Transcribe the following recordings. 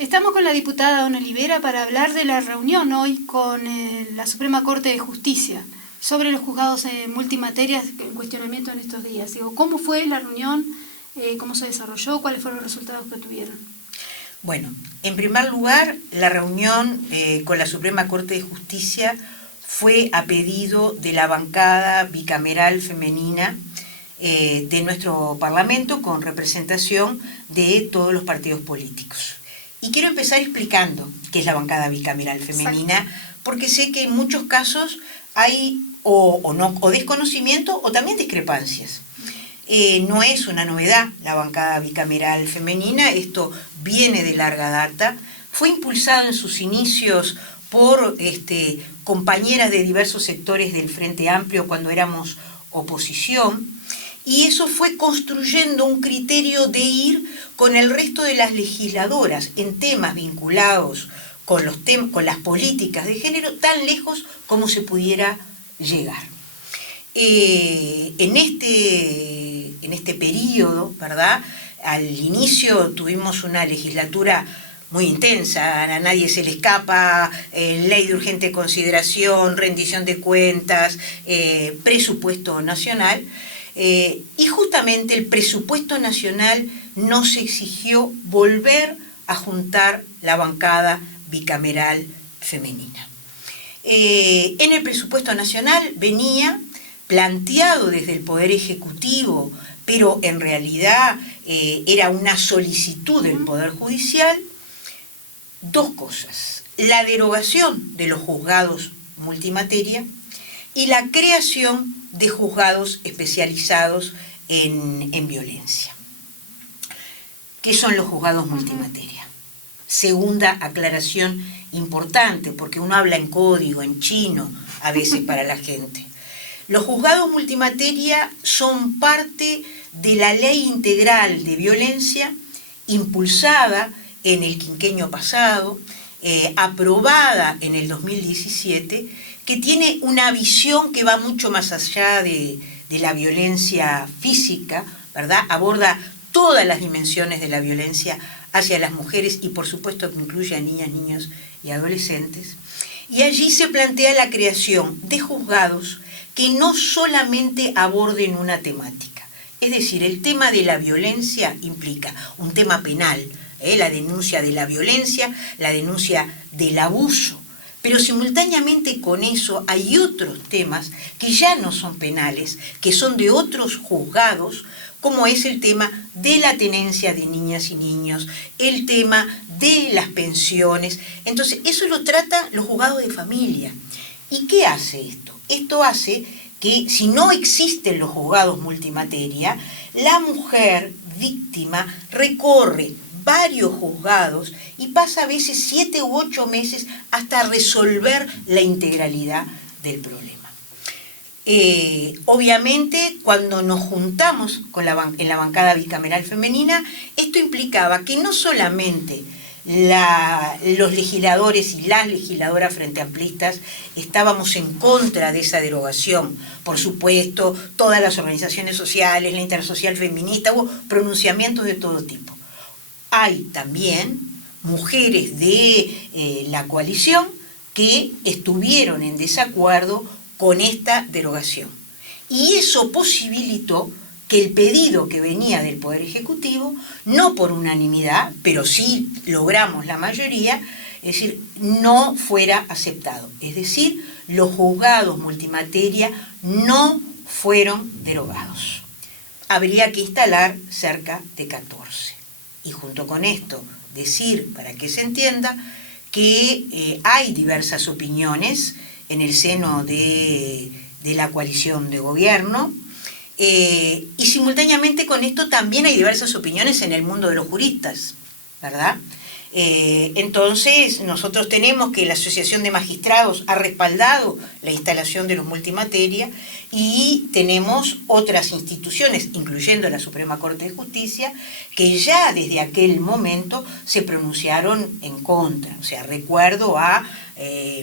Estamos con la diputada Dona Olivera para hablar de la reunión hoy con la Suprema Corte de Justicia sobre los juzgados multimaterias en cuestionamiento en estos días. Digo, ¿cómo fue la reunión? ¿Cómo se desarrolló? ¿Cuáles fueron los resultados que tuvieron? Bueno, en primer lugar, la reunión con la Suprema Corte de Justicia fue a pedido de la bancada bicameral femenina de nuestro Parlamento, con representación de todos los partidos políticos. Y quiero empezar explicando qué es la bancada bicameral femenina, exacto, porque sé que en muchos casos hay o desconocimiento o también discrepancias. No es una novedad la bancada bicameral femenina, esto viene de larga data, fue impulsado en sus inicios por compañeras de diversos sectores del Frente Amplio cuando éramos oposición, y eso fue construyendo un criterio de ir con el resto de las legisladoras en temas vinculados con las políticas de género tan lejos como se pudiera llegar. En este periodo, ¿verdad? Al inicio tuvimos una legislatura muy intensa, a nadie se le escapa, ley de urgente consideración, rendición de cuentas, presupuesto nacional, y justamente el presupuesto nacional nos exigió volver a juntar la bancada bicameral femenina. En el presupuesto nacional venía planteado desde el Poder Ejecutivo, pero en realidad era una solicitud del Poder Judicial, dos cosas: la derogación de los juzgados multimateria y la creación de juzgados especializados en violencia. ¿Qué son los juzgados multimateria? Segunda aclaración importante, porque uno habla en código, en chino, a veces para la gente. Los juzgados multimateria son parte de la Ley Integral de Violencia, impulsada en el quinquenio pasado, aprobada en el 2017, que tiene una visión que va mucho más allá de la violencia física, ¿verdad? Aborda todas las dimensiones de la violencia hacia las mujeres y por supuesto que incluye a niñas, niños y adolescentes. Y allí se plantea la creación de juzgados que no solamente aborden una temática. Es decir, el tema de la violencia implica un tema penal, la denuncia de la violencia, la denuncia del abuso, pero simultáneamente con eso hay otros temas que ya no son penales, que son de otros juzgados, como es el tema de la tenencia de niñas y niños, el tema de las pensiones. Entonces, eso lo tratan los juzgados de familia. ¿Y qué hace esto? Esto hace que, si no existen los juzgados multimateria, la mujer víctima recorre varios juzgados y pasa a veces 7 u 8 meses hasta resolver la integralidad del problema. Obviamente, cuando nos juntamos en la bancada bicameral femenina, esto implicaba que no solamente los legisladores y las legisladoras frenteamplistas estábamos en contra de esa derogación, por supuesto, todas las organizaciones sociales, la Intersocial Feminista, hubo pronunciamientos de todo tipo. Hay también mujeres de la coalición que estuvieron en desacuerdo con esta derogación. Y eso posibilitó que el pedido que venía del Poder Ejecutivo, no por unanimidad, pero sí logramos la mayoría, es decir, no fuera aceptado. Es decir, los juzgados multimateria no fueron derogados. Habría que instalar cerca de 14. Y junto con esto, decir, para que se entienda, que hay diversas opiniones en el seno de la coalición de gobierno, y simultáneamente con esto también hay diversas opiniones en el mundo de los juristas, ¿verdad? Entonces, nosotros tenemos que la Asociación de Magistrados ha respaldado la instalación de los multimateria y tenemos otras instituciones, incluyendo la Suprema Corte de Justicia, que ya desde aquel momento se pronunciaron en contra. O sea, recuerdo a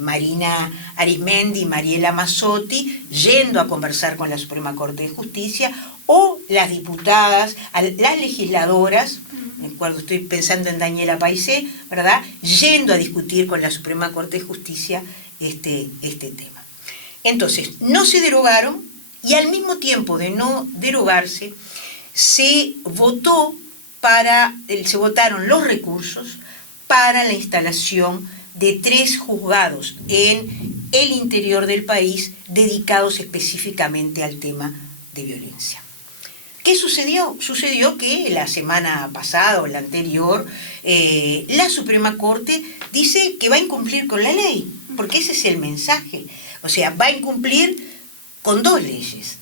Marina Arismendi y Mariela Mazzotti yendo a conversar con la Suprema Corte de Justicia, o las diputadas, las legisladoras me acuerdo, estoy pensando en Daniela Paisé, ¿verdad?, yendo a discutir con la Suprema Corte de Justicia este tema. Entonces, no se derogaron y al mismo tiempo de no derogarse, se votaron los recursos para la instalación de 3 juzgados en el interior del país dedicados específicamente al tema de violencia. ¿Qué sucedió? Sucedió que la semana pasada o la anterior, la Suprema Corte dice que va a incumplir con la ley, porque ese es el mensaje. O sea, va a incumplir con 2 leyes.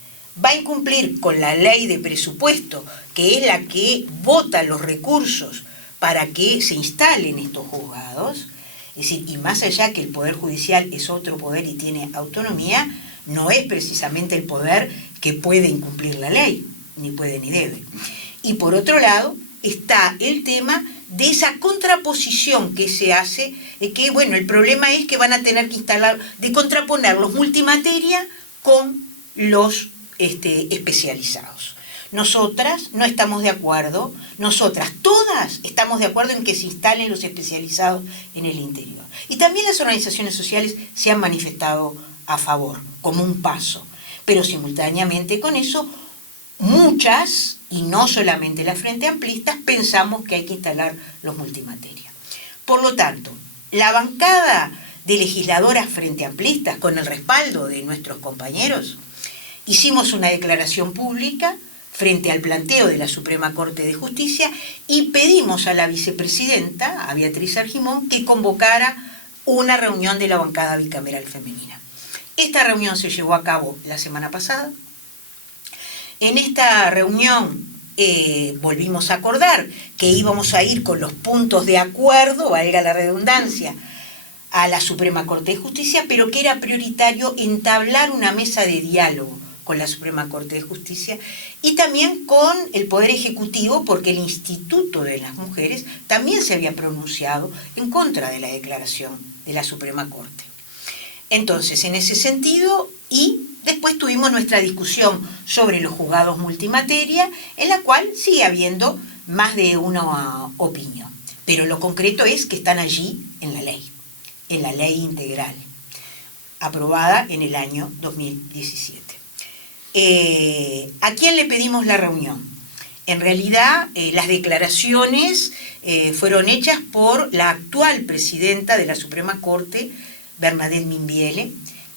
Va a incumplir con la ley de presupuesto, que es la que vota los recursos para que se instalen estos juzgados. Es decir, y más allá que el Poder Judicial es otro poder y tiene autonomía, no es precisamente el poder que puede incumplir la ley, ni puede ni debe. Y por otro lado, está el tema de esa contraposición que se hace, que bueno, el problema es que van a tener que de contraponer los multimateria con los especializados. Nosotras no estamos de acuerdo, nosotras todas estamos de acuerdo en que se instalen los especializados en el interior. Y también las organizaciones sociales se han manifestado a favor, como un paso. Pero simultáneamente con eso, muchas, y no solamente las Frente Amplistas, pensamos que hay que instalar los multimateria. Por lo tanto, la bancada de legisladoras Frente Amplistas, con el respaldo de nuestros compañeros, hicimos una declaración pública frente al planteo de la Suprema Corte de Justicia y pedimos a la vicepresidenta, a Beatriz Argimón, que convocara una reunión de la bancada bicameral femenina. Esta reunión se llevó a cabo la semana pasada. En esta reunión volvimos a acordar que íbamos a ir con los puntos de acuerdo, valga la redundancia, a la Suprema Corte de Justicia, pero que era prioritario entablar una mesa de diálogo con la Suprema Corte de Justicia y también con el Poder Ejecutivo, porque el Instituto de las Mujeres también se había pronunciado en contra de la declaración de la Suprema Corte. Entonces, en ese sentido, y después tuvimos nuestra discusión sobre los juzgados multimateria, en la cual sigue habiendo más de una opinión. Pero lo concreto es que están allí en la ley integral, aprobada en el año 2017. ¿A quién le pedimos la reunión? En realidad, las declaraciones fueron hechas por la actual presidenta de la Suprema Corte, Bernadette Minviele,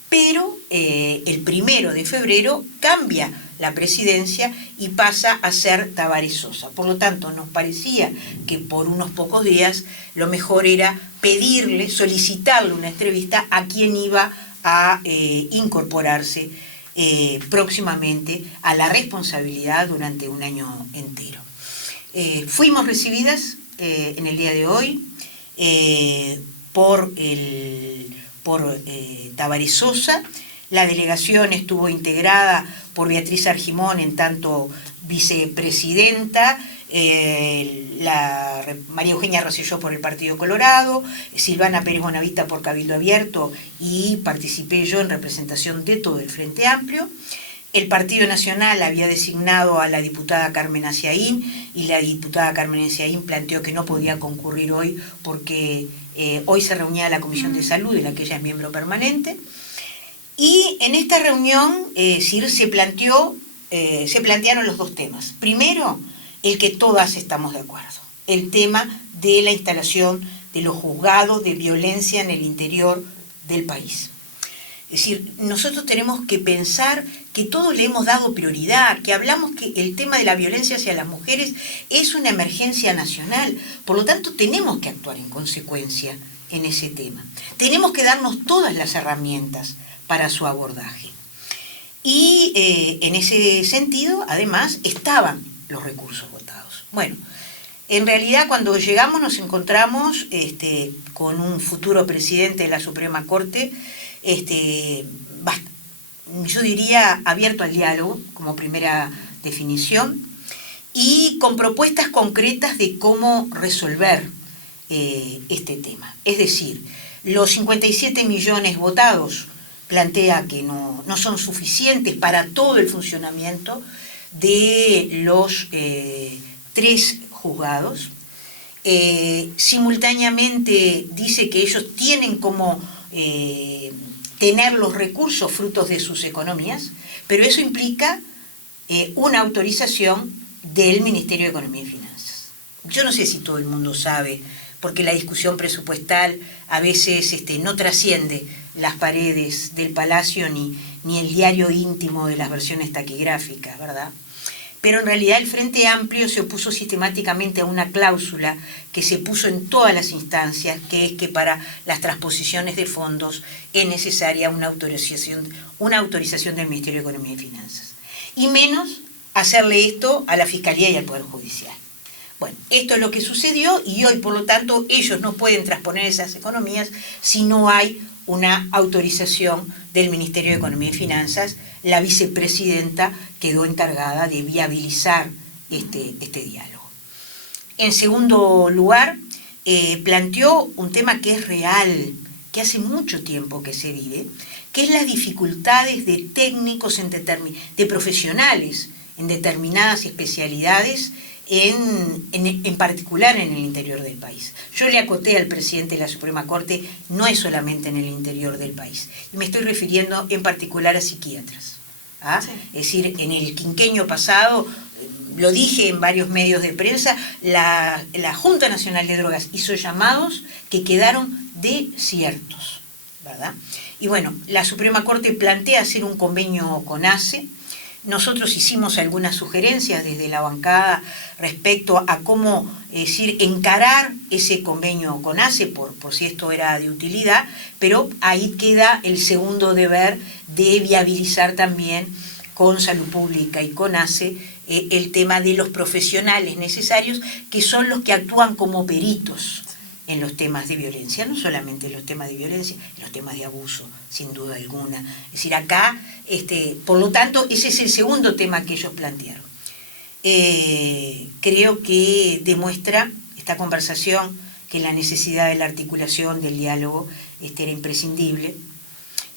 pero el 1 de febrero cambia la presidencia y pasa a ser Tabaré Sosa. Por lo tanto, nos parecía que por unos pocos días lo mejor era pedirle, solicitarle una entrevista a quien iba a incorporarse próximamente a la responsabilidad durante un año entero. Fuimos recibidas en el día de hoy por Tabaré Sosa. La delegación estuvo integrada por Beatriz Argimón en tanto vicepresidenta, María Eugenia Rosselló por el Partido Colorado, Silvana Pérez Bonavita por Cabildo Abierto y participé yo en representación de todo el Frente Amplio. El Partido Nacional había designado a la diputada Carmen Aciaín y la diputada Carmen Aciaín planteó que no podía concurrir hoy porque hoy se reunía la Comisión de Salud, de la que ella es miembro permanente. Y en esta reunión se plantearon los 2 temas. Primero, el que todas estamos de acuerdo, el tema de la instalación de los juzgados de violencia en el interior del país. Es decir, nosotros tenemos que pensar que todos le hemos dado prioridad, que hablamos que el tema de la violencia hacia las mujeres es una emergencia nacional, por lo tanto tenemos que actuar en consecuencia en ese tema. Tenemos que darnos todas las herramientas para su abordaje. Y en ese sentido, además, estaban los recursos votados. Bueno, en realidad cuando llegamos nos encontramos con un futuro presidente de la Suprema Corte, yo diría abierto al diálogo como primera definición y con propuestas concretas de cómo resolver este tema. Es decir, los 57 millones votados plantea que no son suficientes para todo el funcionamiento de los 3 juzgados. simultáneamente dice que ellos tienen como tener los recursos frutos de sus economías, pero eso implica una autorización del Ministerio de Economía y Finanzas. Yo no sé si todo el mundo sabe, porque la discusión presupuestal a veces no trasciende las paredes del Palacio ni el diario íntimo de las versiones taquigráficas, ¿verdad? Pero en realidad el Frente Amplio se opuso sistemáticamente a una cláusula que se puso en todas las instancias, que es que para las transposiciones de fondos es necesaria una autorización del Ministerio de Economía y Finanzas. Y menos hacerle esto a la Fiscalía y al Poder Judicial. Bueno, esto es lo que sucedió y hoy, por lo tanto, ellos no pueden transponer esas economías si no hay una autorización del Ministerio de Economía y Finanzas. La vicepresidenta quedó encargada de viabilizar este diálogo. En segundo lugar, planteó un tema que es real, que hace mucho tiempo que se vive, que es las dificultades de técnicos, de profesionales en determinadas especialidades, en particular en el interior del país. Yo le acoté al presidente de la Suprema Corte, no es solamente en el interior del país, y me estoy refiriendo en particular a psiquiatras. ¿Ah? Sí. Es decir, en el quinquenio pasado, lo dije en varios medios de prensa, la Junta Nacional de Drogas hizo llamados que quedaron desiertos, ¿verdad? Y bueno, la Suprema Corte plantea hacer un convenio con ACE. Nosotros hicimos algunas sugerencias desde la bancada respecto a cómo encarar ese convenio con ACE, por si esto era de utilidad, pero ahí queda el segundo deber de viabilizar también con Salud Pública y con ACE el tema de los profesionales necesarios, que son los que actúan como peritos en los temas de violencia, no solamente en los temas de violencia, en los temas de abuso, sin duda alguna. Es decir, acá, por lo tanto, ese es el segundo tema que ellos plantearon. Creo que demuestra esta conversación que la necesidad de la articulación, del diálogo, era imprescindible.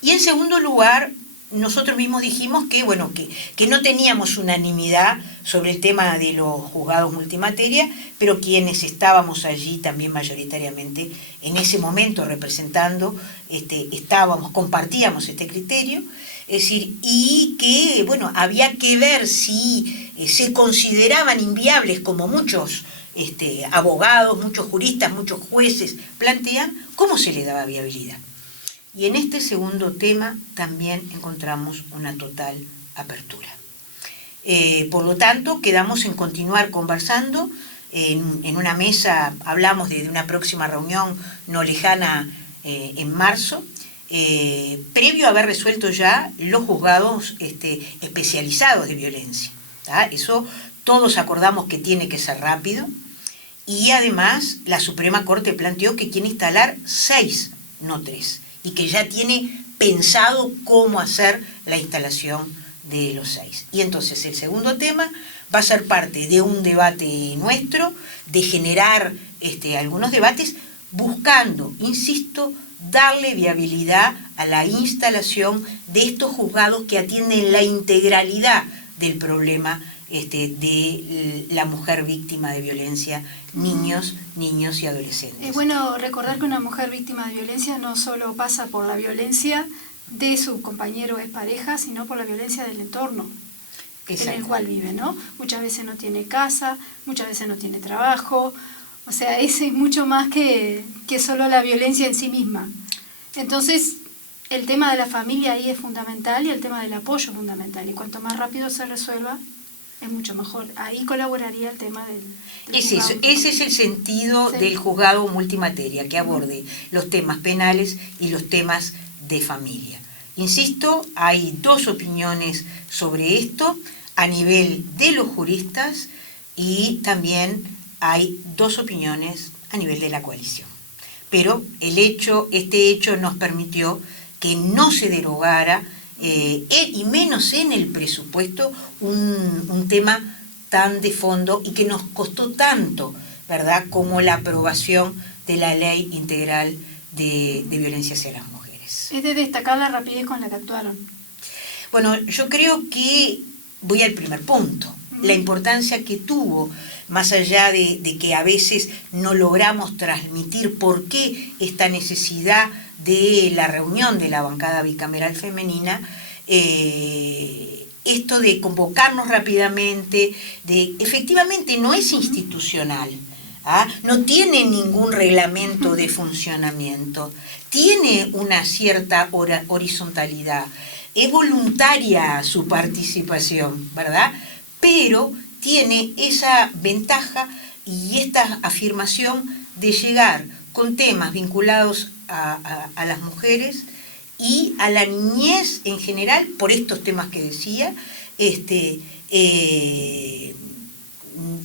Y en segundo lugar, nosotros mismos dijimos que, bueno, que no teníamos unanimidad sobre el tema de los juzgados multimateria, pero quienes estábamos allí también mayoritariamente en ese momento representando, compartíamos este criterio, es decir, y que, bueno, había que ver si se consideraban inviables, como muchos abogados, muchos juristas, muchos jueces plantean, cómo se le daba viabilidad. Y en este segundo tema también encontramos una total apertura. Por lo tanto, quedamos en continuar conversando. En una mesa hablamos de una próxima reunión no lejana en marzo, previo a haber resuelto ya los juzgados especializados de violencia. ¿Tá? Eso todos acordamos que tiene que ser rápido. Y además la Suprema Corte planteó que quiere instalar 6, no 3. Y que ya tiene pensado cómo hacer la instalación de los 6. Y entonces el segundo tema va a ser parte de un debate nuestro, de generar algunos debates, buscando, insisto, darle viabilidad a la instalación de estos juzgados que atienden la integralidad del problema de la mujer víctima de violencia, niños y adolescentes. Es bueno recordar que una mujer víctima de violencia no solo pasa por la violencia de su compañero o expareja, sino por la violencia del entorno en el cual vive, ¿no? Muchas veces no tiene casa, muchas veces no tiene trabajo, o sea, ese es mucho más que solo la violencia en sí misma. Entonces, el tema de la familia ahí es fundamental y el tema del apoyo es fundamental, y cuanto más rápido se resuelva, es mucho mejor. Ahí colaboraría el tema del ese es el sentido del juzgado multimateria, que aborde los temas penales y los temas de familia. Insisto, hay 2 opiniones sobre esto a nivel de los juristas y también hay 2 opiniones a nivel de la coalición. Pero este hecho nos permitió que no se derogara y menos en el presupuesto, un tema tan de fondo y que nos costó tanto, ¿verdad?, como la aprobación de la Ley Integral de Violencia hacia las Mujeres. Es de destacar la rapidez con la que actuaron. Bueno, yo creo que voy al primer punto, la importancia que tuvo más allá de que a veces no logramos transmitir por qué esta necesidad de la reunión de la bancada bicameral femenina, esto de convocarnos rápidamente, efectivamente no es institucional, no tiene ningún reglamento de funcionamiento, tiene una cierta horizontalidad, es voluntaria su participación, ¿verdad? Pero tiene esa ventaja y esta afirmación de llegar con temas vinculados a las mujeres y a la niñez en general, por estos temas que decía,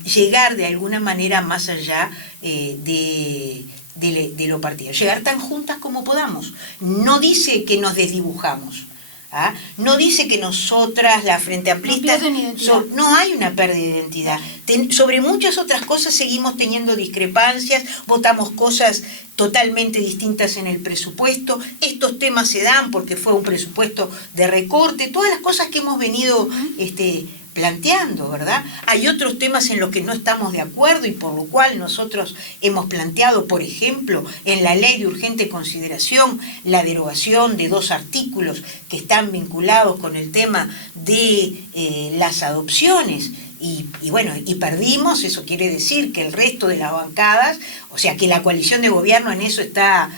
llegar de alguna manera más allá de lo partidario, llegar tan juntas como podamos. No dice que nos desdibujamos, no dice que nosotras, la Frente Amplista, no hay una pérdida de identidad. Sobre muchas otras cosas seguimos teniendo discrepancias, votamos cosas totalmente distintas en el presupuesto, estos temas se dan porque fue un presupuesto de recorte, todas las cosas que hemos venido planteando, ¿verdad? Hay otros temas en los que no estamos de acuerdo y por lo cual nosotros hemos planteado, por ejemplo, en la ley de urgente consideración, la derogación de 2 artículos que están vinculados con el tema de las adopciones. Y bueno, y perdimos, eso quiere decir que el resto de las bancadas, o sea, que la coalición de gobierno en eso está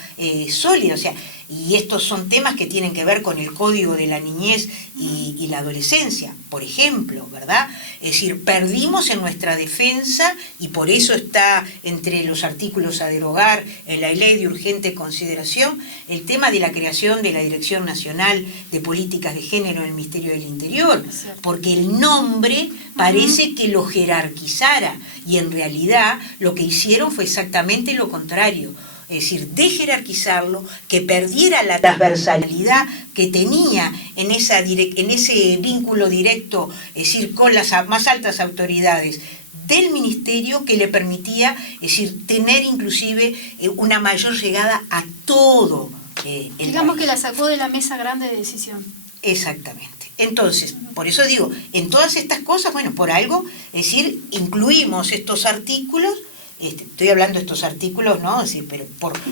sólida, o sea, y estos son temas que tienen que ver con el código de la niñez y la adolescencia, por ejemplo, ¿verdad? Es decir, perdimos en nuestra defensa y por eso está entre los artículos a derogar en la ley de urgente consideración el tema de la creación de la Dirección Nacional de Políticas de Género en el Ministerio del Interior, porque el nombre parece que lo jerarquizara y en realidad lo que hicieron fue exactamente lo contrario. Es decir, de jerarquizarlo, que perdiera la transversalidad que tenía en ese vínculo directo, es decir, con las más altas autoridades del ministerio, que le permitía, es decir, tener inclusive una mayor llegada a todo el Digamos país. que la sacó de la mesa grande de decisión. Exactamente. Entonces, por eso digo, en todas estas cosas, bueno, por algo, es decir, incluimos estos artículos. Estoy hablando de estos artículos, ¿no? Es decir, pero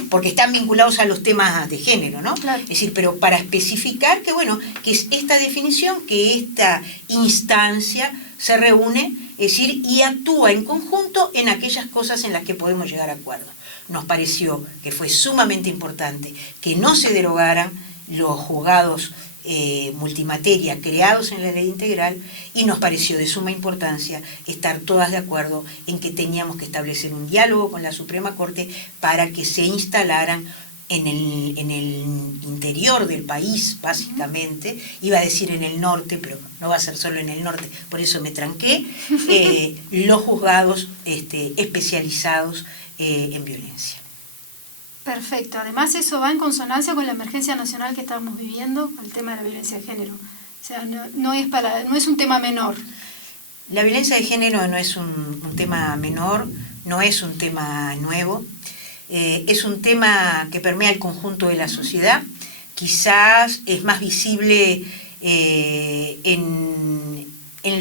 porque están vinculados a los temas de género, ¿no? Claro. Es decir, pero para especificar que, bueno, que es esta definición, que esta instancia se reúne, es decir, y actúa en conjunto en aquellas cosas en las que podemos llegar a acuerdo. Nos pareció que fue sumamente importante que no se derogaran los juzgados multimateria creados en la ley integral y nos pareció de suma importancia estar todas de acuerdo en que teníamos que establecer un diálogo con la Suprema Corte para que se instalaran en el interior del país, básicamente, iba a decir en el norte, pero no va a ser solo en el norte, por eso me tranqué, los juzgados especializados en violencia. Perfecto. Además eso va en consonancia con la emergencia nacional que estamos viviendo, el tema de la violencia de género. O sea, no es un tema menor. La violencia de género no es un tema menor, no es un tema nuevo, es un tema que permea el conjunto de la sociedad. Quizás es más visible en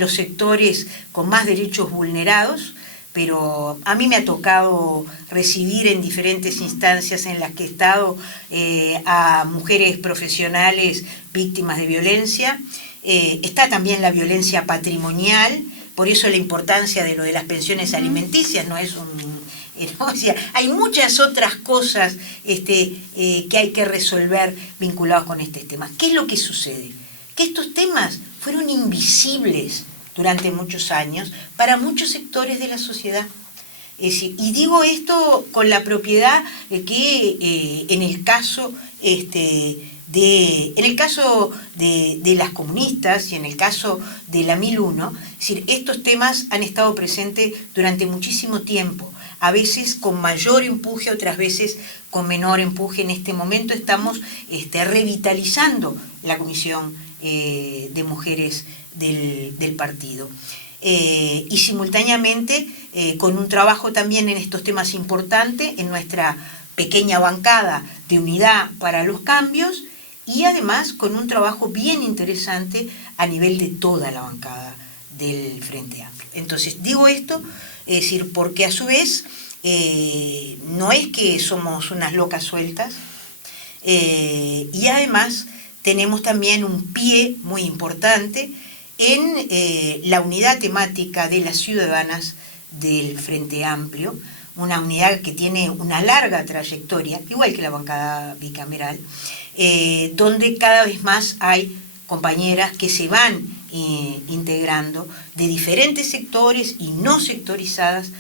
los sectores con más derechos vulnerados, pero a mí me ha tocado recibir en diferentes instancias en las que he estado a mujeres profesionales víctimas de violencia. Está también la violencia patrimonial, por eso la importancia de lo de las pensiones alimenticias, no es o sea, hay muchas otras cosas que hay que resolver vinculados con estos temas. ¿Qué es lo que sucede? Que estos temas fueron invisibles durante muchos años para muchos sectores de la sociedad. Es decir, y digo esto con la propiedad que en el caso de las comunistas y en el caso de la 1001, es decir, estos temas han estado presentes durante muchísimo tiempo, a veces con mayor empuje, otras veces con menor empuje. En este momento estamos revitalizando la Comisión de Mujeres del partido. Y simultáneamente con un trabajo también en estos temas importantes en nuestra pequeña bancada de Unidad para los Cambios y además con un trabajo bien interesante a nivel de toda la bancada del Frente Amplio. Entonces digo esto Es decir, porque a su vez no es que somos unas locas sueltas, y además tenemos también un pie muy importante en la unidad temática de las ciudadanas del Frente Amplio, una unidad que tiene una larga trayectoria, igual que la bancada bicameral, donde cada vez más hay compañeras que se van integrando de diferentes sectores y no sectorizadas,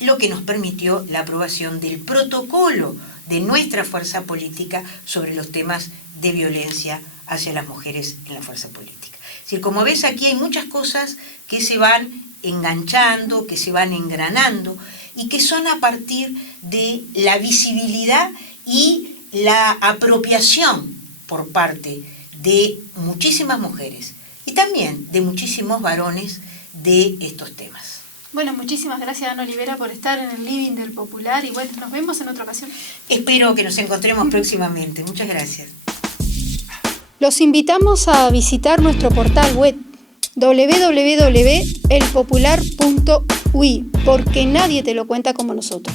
lo que nos permitió la aprobación del protocolo de nuestra fuerza política sobre los temas de violencia hacia las mujeres en la fuerza política. Es decir, como ves, aquí hay muchas cosas que se van enganchando, que se van engranando y que son a partir de la visibilidad y la apropiación por parte de muchísimas mujeres y también de muchísimos varones de estos temas. Bueno, muchísimas gracias, Ana Olivera, por estar en el Living del Popular y bueno, nos vemos en otra ocasión. Espero que nos encontremos próximamente. Muchas gracias. Los invitamos a visitar nuestro portal web www.elpopular.ui porque nadie te lo cuenta como nosotros.